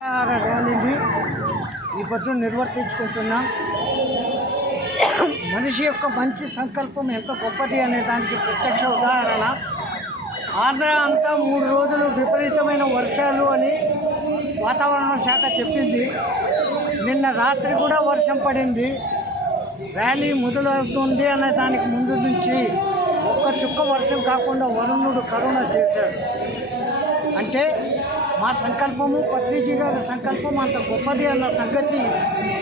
ర్యాలీని ఈ పొద్దు నిర్వర్తించుకుంటున్నాం. మనిషి యొక్క మంచి సంకల్పం ఎంత గొప్పది అనే దానికి ప్రత్యక్ష ఉదాహరణ. ఆంధ్ర అంతా 3 రోజులు విపరీతమైన వర్షాలు అని వాతావరణ శాఖ చెప్పింది. నిన్న రాత్రి కూడా వర్షం పడింది. ర్యాలీ మొదలవుతుంది అనే దానికి ముందు నుంచి ఒక్క చుక్క వర్షం కాకుండా వరుణుడు కరుణ చేశాడు. అంటే మా సంకల్పము, పత్రిజీ గారి సంకల్పం అంత గొప్పది అన్న సంగతి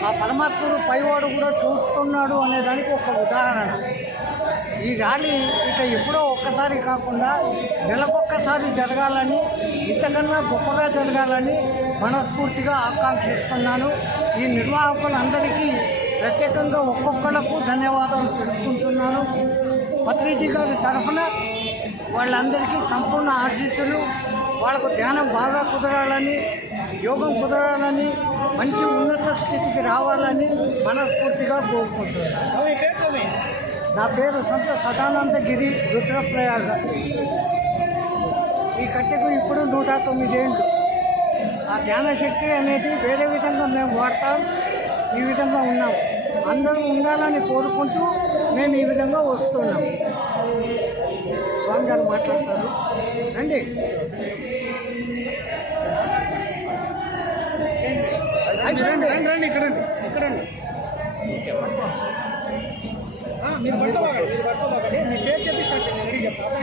ఆ పరమాత్ముడు పైవాడు కూడా చూస్తున్నాడు అనేదానికి ఒక ఉదాహరణ. ఈ ర్యాలీ ఇక ఎప్పుడో ఒక్కసారి కాకుండా నెలకొక్కసారి జరగాలని, ఇంతకన్నా గొప్పగా జరగాలని మనస్ఫూర్తిగా ఆకాంక్షిస్తున్నాను. ఈ నిర్వాహకులందరికీ ప్రత్యేకంగా ఒక్కొక్కళ్ళకు ధన్యవాదాలు తెలుపుకుంటున్నాను. పత్రిజీ గారి తరఫున వాళ్ళందరికీ సంపూర్ణ ఆశీస్సులు. వాళ్ళకు ధ్యానం బాగా కుదరాలని, యోగం కుదరాలని, మంచి ఉన్నత స్థితికి రావాలని మనస్ఫూర్తిగా కోరుకుంటున్నాను. నా పేరు సంత సదానందగిరి రుద్రప్రయాగ. ఈ కట్టెకు ఇప్పుడు 109 ఏళ్ళు. ఆ ధ్యాన శక్తి అనేది వేరే విధంగా మేము వాడతాం. ఈ విధంగా ఉన్నాం. అందరూ ఉండాలని కోరుకుంటూ మేము ఈ విధంగా వస్తున్నాం. స్వామి గారు మాట్లాడతారు అండి. రండి ఇక్కడండి. మీరు పట్టుకోకండి. మీ పేరు చెప్పి స్టార్ట్ చేయండి. రెడీ చెప్తాను.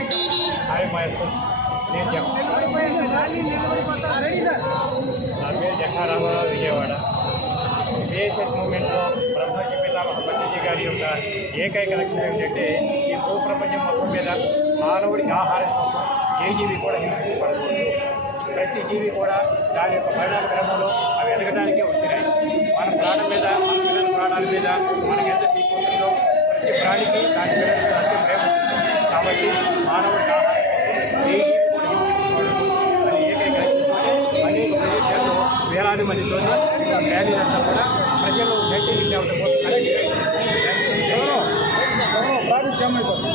నా పేరు జహారామారావు, విజయవాడ. బిఎస్ఎస్ మూమెంట్లో బ్రహ్మజీ పితామహ పత్రిజీ గారి యొక్క ఏకైక లక్ష్యం ఏమిటంటే ఈ భూప్రపంచం మొత్తం మీద మానవుడికి ఆహారం కోసం ఏ జీవి కూడా హింసించబడకూడదు. ప్రతి జీవి కూడా దాని యొక్క పరిణామ క్రమంలో అవి ఎదగడానికే వచ్చినాయి. మన ప్రాణం మీద, మన పిల్లల ప్రాణాల మీద మనకి ఎంత తీసుకుంటుందో ప్రతి ప్రాణికి దాని పిల్లల మీద అంతే ప్రేమ ఉంటుంది. కాబట్టి మానవుడికి ఆహారం కోసం ఏ జీవి కూడా హింసించకూడదు అని ఏకైక లక్ష్యంతోనే అనేక ప్రదేశాల్లో వేలాది మందితో ర్యాలీలంతా కూడా ప్రజలు మెయింటైన్ చేయడం కోసం ప్రారంభించామైపోతుంది.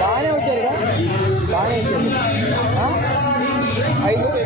బాగానే వచ్చారుగా, బాగానే వచ్చారు. 5